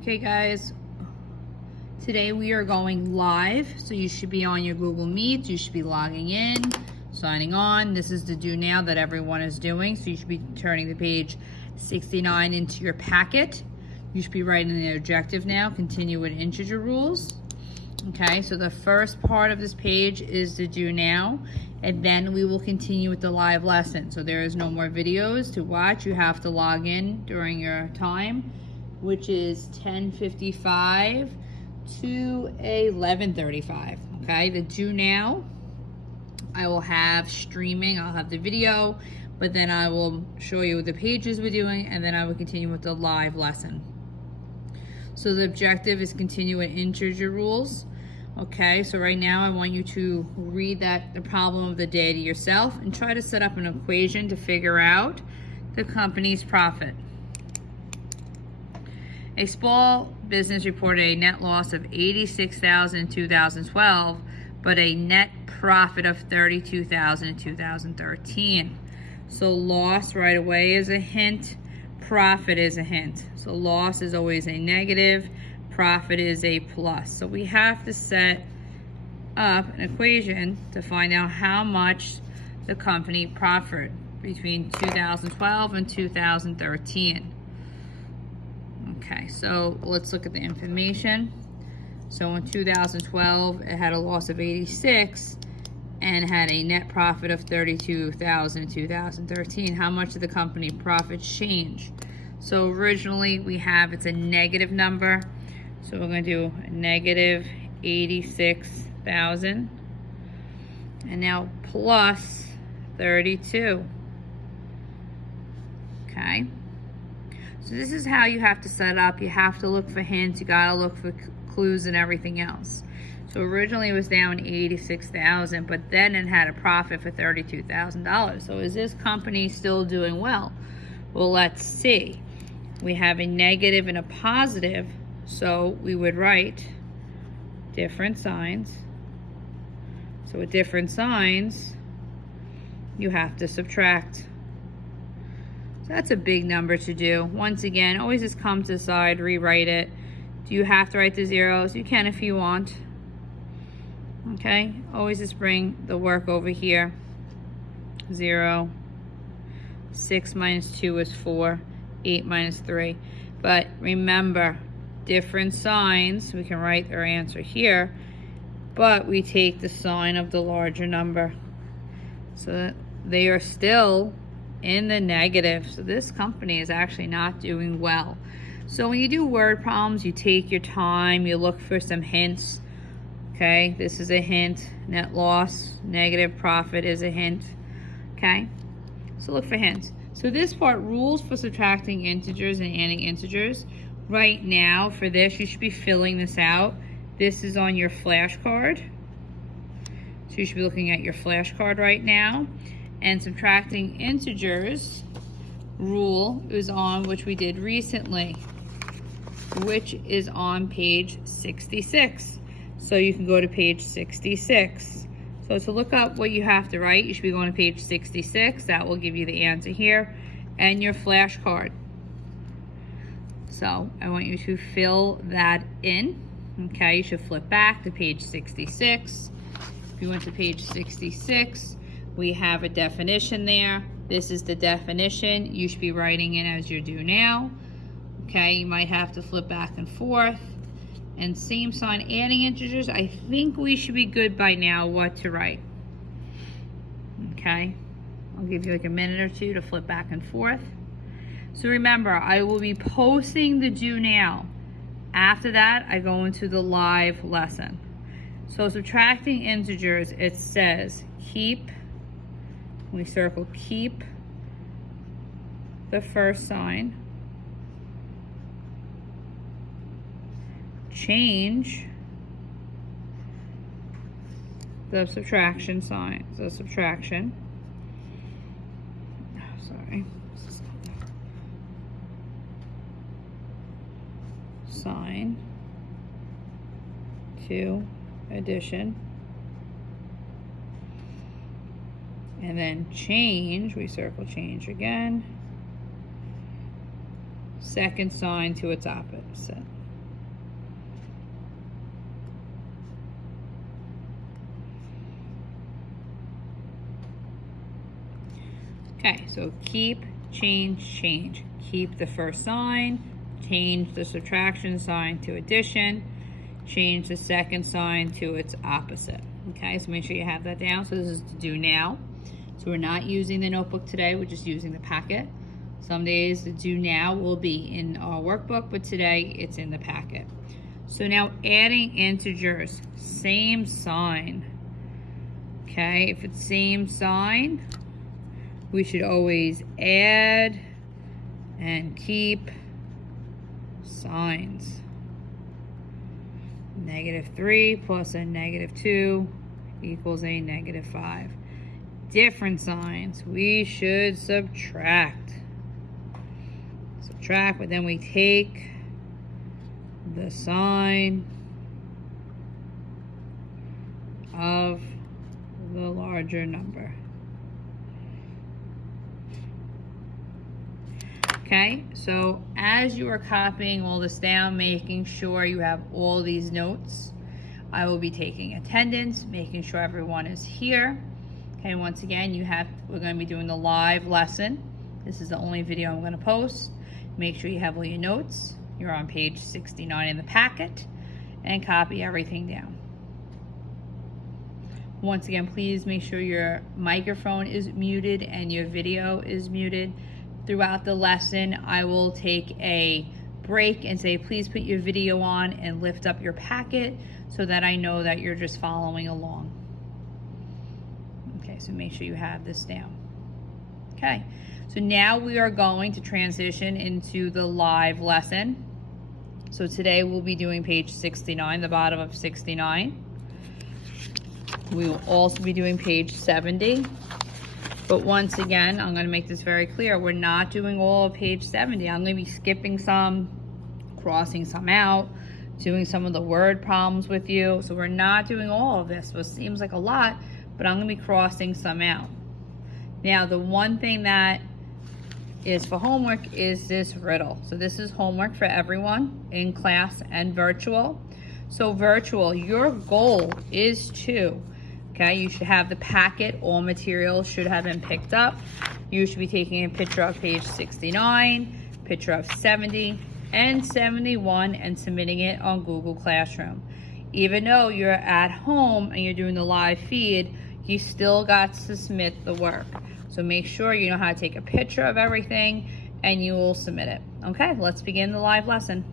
Okay guys, today we are going live, so you should be on your Google Meet, you should be logging in, signing on. This is the do now that everyone is doing, so you should be turning the page 69 into your packet. You should be writing the objective now, continue with integer rules. Okay, so the first part of this page is the do now, and then we will continue with the live lesson. So there is no more videos to watch. You have to log in during your time, which is 10:55 to 11:35. Okay, the do now, I will have streaming. I'll have the video, but then I will show you the pages we're doing, and then I will continue with the live lesson. So the objective is continue with integer rules. Okay, so right now I want you to read the problem of the day to yourself and try to set up an equation to figure out the company's profit. A small business reported a net loss of $86,000 in 2012, but a net profit of $32,000 in 2013. So loss right away is a hint, profit is a hint. So loss is always a negative, profit is a plus. So we have to set up an equation to find out how much the company profited between 2012 and 2013. Okay, so let's look at the information. So in 2012, it had a loss of 86 and had a net profit of 32,000 in 2013. How much did the company profit change? So originally we have, it's a negative number. So we're going to do a negative 86,000 and now plus 32. Okay. So this is how you have to set up. You have to look for hints. You got to look for clues and everything else. So originally it was down 86,000, but then it had a profit for $32,000. So is this company still doing well? Well, let's see. We have a negative and a positive, so we would write different signs. So with different signs, you have to subtract. So that's a big number to do. Once again, always just come to the side, rewrite it. Do you have to write the zeros? You can if you want. Okay, always just bring the work over here. 0, 6 minus 2 is 4, 8 minus 3. But remember, different signs, we can write our answer here, but we take the sign of the larger number. So that they are still in the negative. So this company is actually not doing well. So when you do word problems, you take your time, you look for some hints. Okay, this is a hint. Net loss, negative profit is a hint. Okay, so look for hints. So this part, rules for subtracting integers and adding integers. Right now, for this, you should be filling this out. This is on your flashcard. So you should be looking at your flashcard right now. And subtracting integers rule is on, which we did recently, which is on page 66. So you can go to page 66. So to look up what you have to write, you should be going to page 66. That will give you the answer here and your flashcard. So I want you to fill that in. Okay, you should flip back to page 66. If you went to page 66, we have a definition there. This is the definition. You should be writing it as you do now. Okay, you might have to flip back and forth. And same sign, adding integers. I think we should be good by now what to write. Okay, I'll give you like a minute or two to flip back and forth. So remember, I will be posting the do now. After that, I go into the live lesson. So subtracting integers, it says keep, we circle keep the first sign, change the subtraction sign, the subtraction, sign to addition, and then change, we circle change again, second sign to its opposite. Okay, so keep, change, change. Keep the first sign, change the subtraction sign to addition, change the second sign to its opposite. Okay, so make sure you have that down. So this is to do now. So we're not using the notebook today, we're just using the packet. Some days the do now will be in our workbook, but today it's in the packet. So now adding integers, same sign. Okay, if it's same sign, we should always add and keep signs. -3 plus a -2 equals a -5. Different signs, we should subtract. Subtract, but then we take the sign of the larger number. Okay, so as you are copying all this down, making sure you have all these notes, I will be taking attendance, making sure everyone is here. Okay, once again, we're going to be doing the live lesson. This is the only video I'm going to post. Make sure you have all your notes. You're on page 69 in the packet, and copy everything down. Once again, please make sure your microphone is muted and your video is muted. Throughout the lesson, I will take a break and say, please put your video on and lift up your packet so that I know that you're just following along. Okay, so make sure you have this down. Okay, so now we are going to transition into the live lesson. So today we'll be doing page 69, the bottom of 69. We will also be doing page 70. But once again, I'm going to make this very clear. We're not doing all of page 70. I'm going to be skipping some, crossing some out, doing some of the word problems with you. So we're not doing all of this. So it seems like a lot, but I'm going to be crossing some out. Now, the one thing that is for homework is this riddle. So this is homework for everyone in class and virtual. So virtual, your goal is to, okay, you should have the packet, all materials should have been picked up. You should be taking a picture of page 69, picture of 70 and 71 and submitting it on Google Classroom. Even though you're at home and you're doing the live feed, you still got to submit the work. So make sure you know how to take a picture of everything and you will submit it. Okay, let's begin the live lesson.